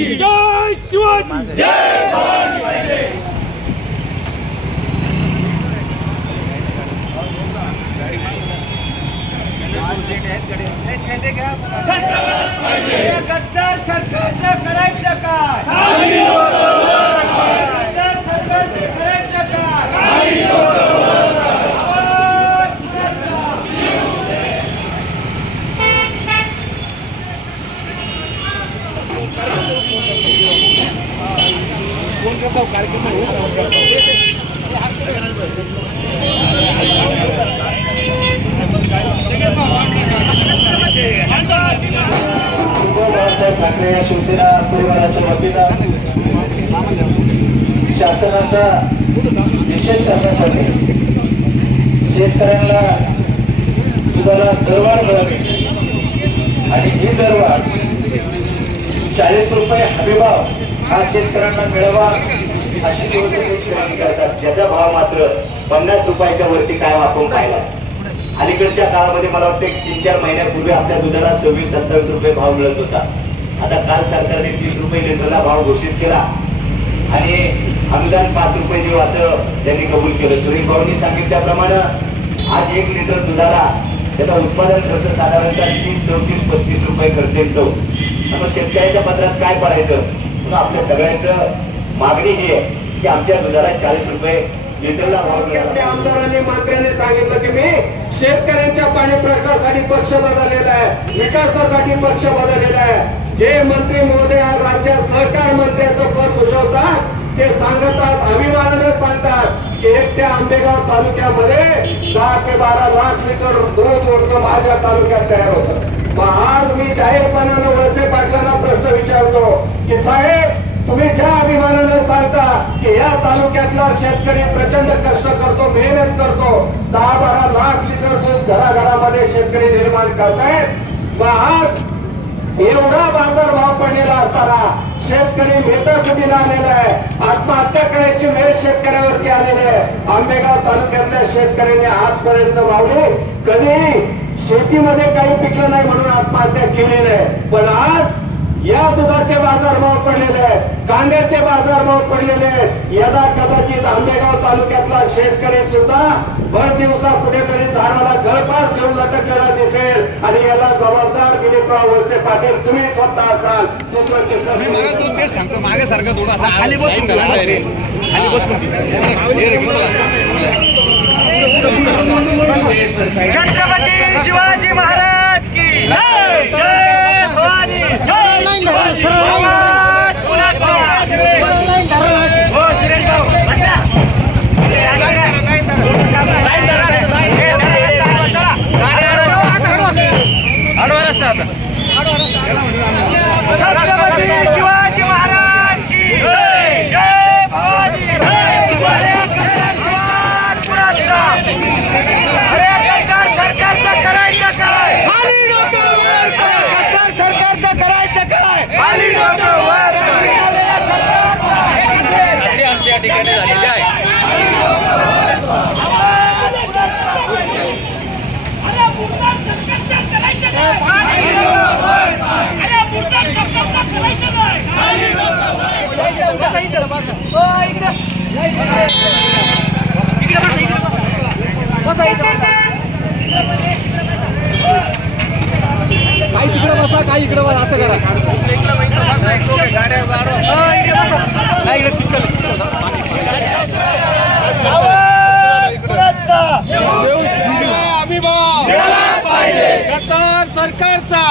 जय शिवाजी! जय गद्दार सरकारचं करायचं काय गद्दार सरकारचं करायचं काय आवाज कुणाचा? उद्धव बाळासाहेब ठाकरे या शिवसेना परिवाराच्या वतीनं शासनाचा निषेध करण्यासाठी शेतकऱ्यांना तुम्हाला दरवाढ मिळावी आणि ही दरवाढ चाळीस रुपये हमीभाव हा शेतकऱ्यांना मिळावा अशी शिवसेनेची मागणी करतात. त्याचा भाव मात्र पन्नास रुपयाच्या वरती काय आपण पाहिला. अलीकडच्या काळामध्ये मला वाटते तीन चार महिन्यापूर्वी आपल्या दुधाला सव्वीस सत्तावीस रुपये भाव मिळत होता. आता काल सरकारने तीस रुपये लिटरला भाव घोषित केला. आणि अनुदान पाच रुपये देऊ असं त्यांनी कबूल केलं. सुरेश भाऊंनी सांगितल्याप्रमाणे आज एक लिटर दुधाला त्याचा उत्पादन खर्च साधारणतः तीस चौतीस पस्तीस रुपये खर्च येतो. मग शेतकऱ्याच्या पत्रात काय पडायचं? म्हणून आपल्या सगळ्यांचं मागणी ही आहे की आमच्या दुधाला चाळीस रुपये लिटरला आमदारांनी मंत्र्यांनी सांगितलं की मी शेतकऱ्यांच्या पाणी प्रश्नासाठी पक्ष बदललेला आहे. विकासासाठी पक्ष बदललेला आहे. जे मंत्री महोदय राज्यात सहकार मंत्र्याचं पद भूषवतात ते सांगतात अभिमानाने सांगतात की एकट्या आंबेगाव तालुक्यामध्ये दहा ते बारा लाख लिटर दूध वरचं माझ्या तालुक्यात तयार होत. मग आज मी जाहीरपणानं वळसे पाटलांना प्रश्न विचारतो की साहेब तुम्ही ज्या अभिमानानं सांगता की या तालुक्यातला शेतकरी प्रचंड कष्ट करतो मेहनत करतो दहा बारा लाख लिटर दूध घराघरामध्ये शेतकरी निर्माण करतायत मग आज एवढा बाजार भाव पडलेला असताना शेतकरी मेहताकुटीला आलेला आहे. आत्महत्या करायची वेळ शेतकऱ्यावरती आलेली आहे. आंबेगाव तालुक्यातल्या शेतकऱ्यांनी आजपर्यंत मागणी कधी शेतीमध्ये काही पिकलं नाही म्हणून आत्महत्या केली नाही. पण आज या दुधाचे बाजारभाव पडलेले आहेत. कांद्याचे बाजारभाव पडलेले आहेत. यदा कदाचित आंबेगाव तालुक्यातला शेतकरी सुद्धा भर दिवसा कुठेतरी झाडाला गळपास घेऊन लटकलेला दिसेल आणि याला जबाबदार दिलीपराव वळसे पाटील तुम्ही स्वतः असाल. दुसरं तेच सांगतो मागे सारखं थोडं असं खाली बसून खाली छत्रपती शिवाजी महाराज की जय! जय भवानी जय आवाज कुणाचा? हो, सुरेश भाऊ, बसा. हे, आता काय? लाईन धरा. हे, धरा, रस्ता आडवा, चला. छत्रपती शिवाजी महाराज की जय! जय भवानी जय शिवाजी आवाज कुणाचा? अरे गद्दार सरकारचं करायचं काय खाली डोकं वर कर. गद्दार सरकारचं करायचं काय खाली डोकं वर कर. आमच्या ठिकाणी झालेली आहे काही तिकडे बसा काही इकडे बसा असं करा. नाही इकडे चिखल. सरकारचा.